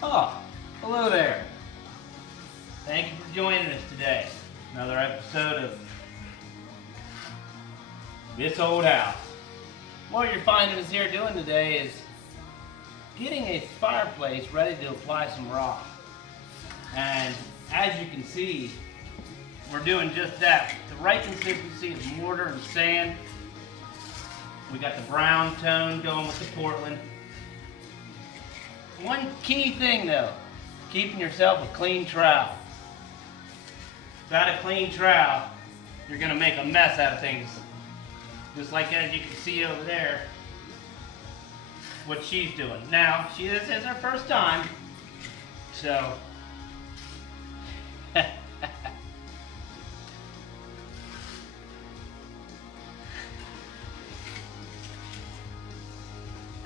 Oh, hello there. Thank you for joining us today. Another episode of This Old House. What you're finding us here doing today is getting a fireplace ready to apply some rock. And as you can see, we're doing just that. The right consistency of mortar and sand. We got the brown tone going with the Portland. One key thing though, keeping yourself a clean trowel. Without a clean trowel, you're gonna make a mess out of things. Just like as you can see over there, what she's doing. Now, this is her first time, so.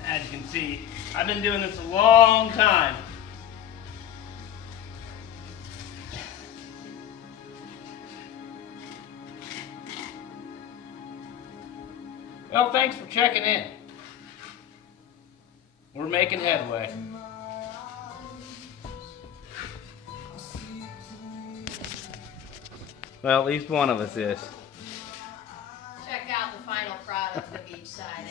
As you can see, I've been doing this a long time. Well, thanks for checking in. We're making headway. Well, at least one of us is. Check out the final product of each side.